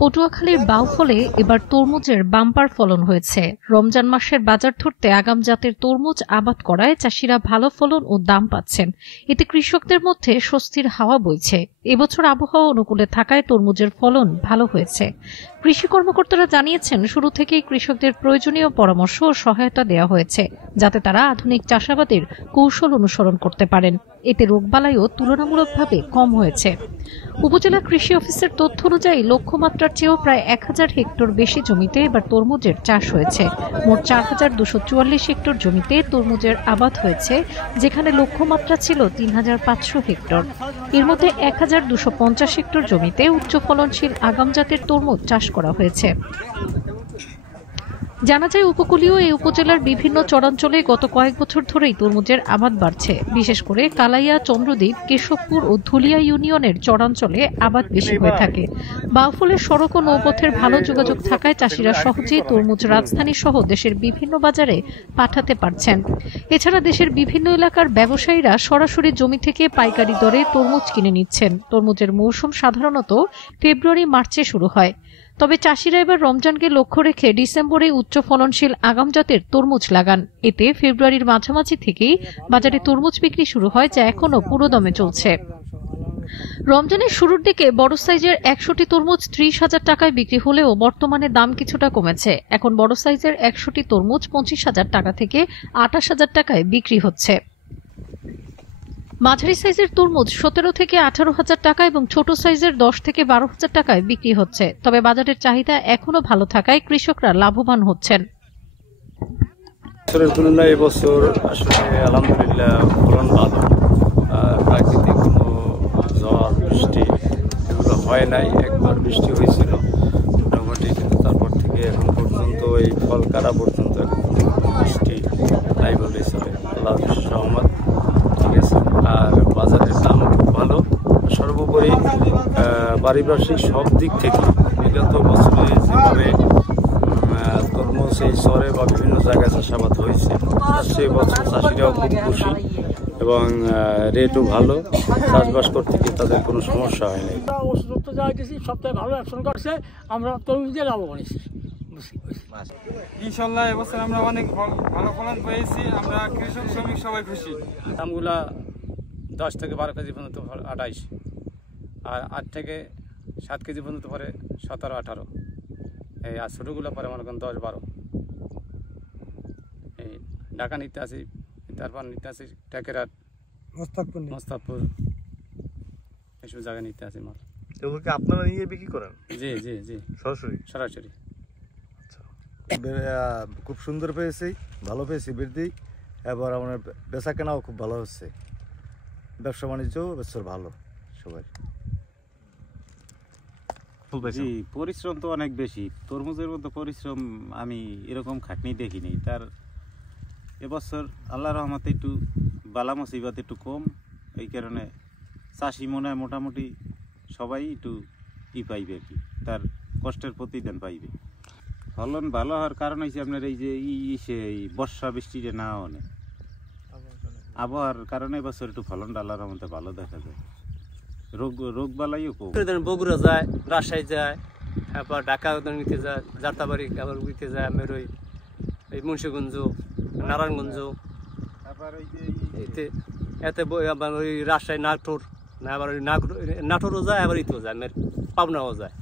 পটুয়াখালীর বাউফলে এবার তরমুজের বাম্পার ফলন হয়েছে। রমজান মাসের বাজার ধরতে আগাম জাতের তরমুজ আবাদ করায় চাষিরা ভালো ফলন ও দাম পাচ্ছেন। এতে কৃষকদের মধ্যে স্বস্তির হাওয়া বইছে। এবছর আবহাওয়া অনুকূলে থাকায় তরমুজের ফলন ভালো হয়েছে। কৃষি কর্মকর্তারা জানিয়েছেন, শুরু থেকেই কৃষকদের প্রয়োজনীয় পরামর্শ ও সহায়তা দেওয়া হয়েছে, যাতে তারা আধুনিক চাষাবাদের কৌশল অনুসরণ করতে পারেন। এতে রোগবালাইও তুলনামূলকভাবে কম হয়েছে। উপজেলা কৃষি অফিসের তথ্য অনুযায়ী লক্ষ্যমাত্রার চেয়েও প্রায় 1000 হেক্টর বেশি জমিতে এবার তরমুজের চাষ হয়েছে। মোট 4244 হেক্টর জমিতে তরমুজের আবাদ হয়েছে, যেখানে লক্ষ্যমাত্রা ছিল 3500 হেক্টর। এর মধ্যে 1250 হেক্টর জমিতে উচ্চ ফলনশীল আগাম জাতের তরমুজ চাষ করা হয়েছে। জানা যায়, উপকূলীয় এই উপজেলার বিভিন্ন চরাঞ্চলে গত কয়েক বছর ধরেই তরমুজের আবাদ বাড়ছে। বিশেষ করে কালাইয়া, চন্দ্রদ্বীপ, কেশবপুর ও ধুলিয়া ইউনিয়নের চরাঞ্চলে আবাদ বেশি হয়ে থাকে। বাউফলের সড়ক ও নৌপথের ভালো যোগাযোগ থাকায় চাষিরা সহজেই তরমুজ রাজধানী সহ দেশের বিভিন্ন বাজারে পাঠাতে পারছেন। এছাড়া দেশের বিভিন্ন এলাকার ব্যবসায়ীরা সরাসরি জমি থেকে পাইকারি দরে তরমুজ কিনে নিচ্ছেন। তরমুজের মৌসুম সাধারণত ফেব্রুয়ারি-মার্চে শুরু হয়। তবে চাষিরা এবার রমজানকে লক্ষ্য রেখে ডিসেম্বরে উচ্চ ফলনশীল আগাম জাতের তরমুজ লাগান। এতে ফেব্রুয়ারির মাঝামাঝি থেকেই বাজারে তরমুজ বিক্রি শুরু হয়, যা এখনো পুরোদমে চলছে। রমজানের শুরুর দিকে বড় সাইজের 100টি তরমুজ 30,000 টাকায় বিক্রি হলেও বর্তমানে দাম কিছুটা কমেছে। এখন বড় সাইজের 100টি তরমুজ 25,000 টাকা থেকে 28,000 টাকায় বিক্রি হচ্ছে। মাঝারি সাইজের তরমুজ 17 থেকে 18,000 টাকা এবং ছোট সাইজের 10 থেকে 12,000 টাকায় বিক্রি হচ্ছে। তবে বাজারের চাহিদা এখনো ভালো থাকায় কৃষকরা লাভবান হচ্ছেন। বছরের তুলনায় এবছর আসলে আলহামদুলিল্লাহ ফলন ভালো। প্রাকৃতিক কোনো ঝড় বৃষ্টি এগুলো হয় নাই। একবার বৃষ্টি হয়েছিল মোটামুটি, কিন্তু তারপর থেকে এখন পর্যন্ত এই ফল কাটা পর্যন্ত বৃষ্টি নাই বলে চলে। আল্লাহ রহমত, ঠিক আছে। আর বাজারের দাম খুব ভালো। সর্বোপরি পারিপার্শ্বিক সব দিক থেকে বিগত বছরে যেভাবে তরমুজ এই শহরে বা বিভিন্ন জায়গায় চাষাবাদ হয়েছে, সেই বছর চাষিরাও খুব খুশি এবং রেটও ভালো। চাষবাস করতে গিয়ে তাদের কোনো সমস্যা হয় নাই। ওষুধ যা দিয়েছি সবথেকে ভালো অ্যাকশন করছে, আমরা তরমুজ দিয়ে লাভবান হয়েছি। ইনশাল্লাহ এবছর আমরা অনেক ভালো ফলন পেয়েছি। আমরা কৃষক শ্রমিক সবাই খুশি। দামগুলা 10 থেকে 12 কেজি পর্যন্ত 28, আর 8 থেকে 7 কেজি পর্যন্ত পরে 17-18, এই আর ছোটোগুলো পরে মনে করেন 10-12। এই ঢাকা নিতে আসি, তারপর নিতে আসি টেকেরাট, মোস্তাকপুর, এইসব জায়গায় নিতে আসি মাল। এগুলোকে আপনারা নিয়ে বিক্রি করেন? জি জি জি, সরাসরি। খুব সুন্দর পেয়েছি, ভালো পেয়েছি বৃদ্ধি। এবার আমার বেচা কেনাও খুব ভালো হচ্ছে, ব্যবসা বাণিজ্য এবছর ভালো সবাই। জি, পরিশ্রম তো অনেক বেশি। তরমুজের মতো পরিশ্রম আমি এরকম খাটনি দেখিনি। তার এবছর আল্লাহর রহমতে একটু বালা মুসিবত একটু কম, এই কারণে চাষি মনে হয় মোটামুটি সবাই একটু পাইবে আর কি, তার কষ্টের প্রতিদান পাইবে। ফলন ভালো হওয়ার কারণ হচ্ছে আপনার এই যে এই বর্ষা বৃষ্টিতে না অনেক আবহাওয়ার কারণে এবছর একটু ফলনটা আল্লাহর রহমতে ভালো দেখা যায়। রোগ বালাইও কম। বগুড়া যায়, রাজশাহী যায়, তারপর ঢাকা নিতে যায়, যাত্রাবাড়ি আবার উঠতে যায়, আমার ওই মুন্সিগঞ্জ, নারায়ণগঞ্জ, এতে আবার ওই রাজশাহী নাটোর, আবার ওই নাটোরও যায়, আবার ইতেও যায়, আমার পাবনাও যায়,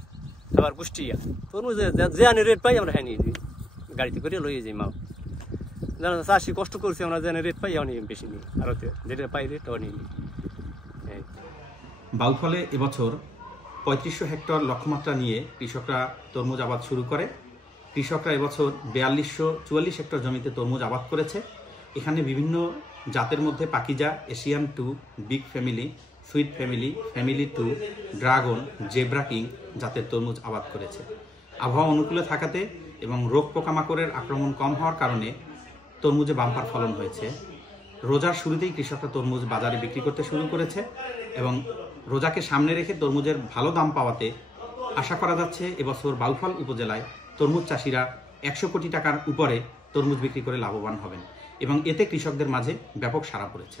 আবার কুষ্টিয়া। তরমুজ যে আনি রেট পাই আমরা হ্যাঁ নিয়ে দিই, গাড়িতে করে লইয়ে যাই মাল। জানা চাষি কষ্ট করছি, আমরা যেন রেট পাই অনেক বেশি নিই, আর যেটা পাই রেট নিয়ে নিই। বাউফলে এবছর 3500 হেক্টর লক্ষ্যমাত্রা নিয়ে কৃষকরা তরমুজ আবাদ শুরু করে। কৃষকরা এবছর 4244 হেক্টর জমিতে তরমুজ আবাদ করেছে। এখানে বিভিন্ন জাতের মধ্যে Pakiza, Asian 2, big family, sweet family, family 2, dragon, zebra king জাতের তরমুজ আবাদ করেছে। আবহাওয়া অনুকূলে থাকাতে এবং রোগ পোকামাকড়ের আক্রমণ কম হওয়ার কারণে তরমুজে বাম্পার ফলন হয়েছে। রোজার শুরুতেই কৃষকরা তরমুজ বাজারে বিক্রি করতে শুরু করেছে এবং রোজাকে সামনে রেখে তরমুজের ভালো দাম পাওয়াতে আশা করা যাচ্ছে এবছর বাউফল উপজেলায় তরমুজ চাষিরা 100 কোটি টাকার উপরে তরমুজ বিক্রি করে লাভবান হবেন এবং এতে কৃষকদের মাঝে ব্যাপক সাড়া পড়েছে।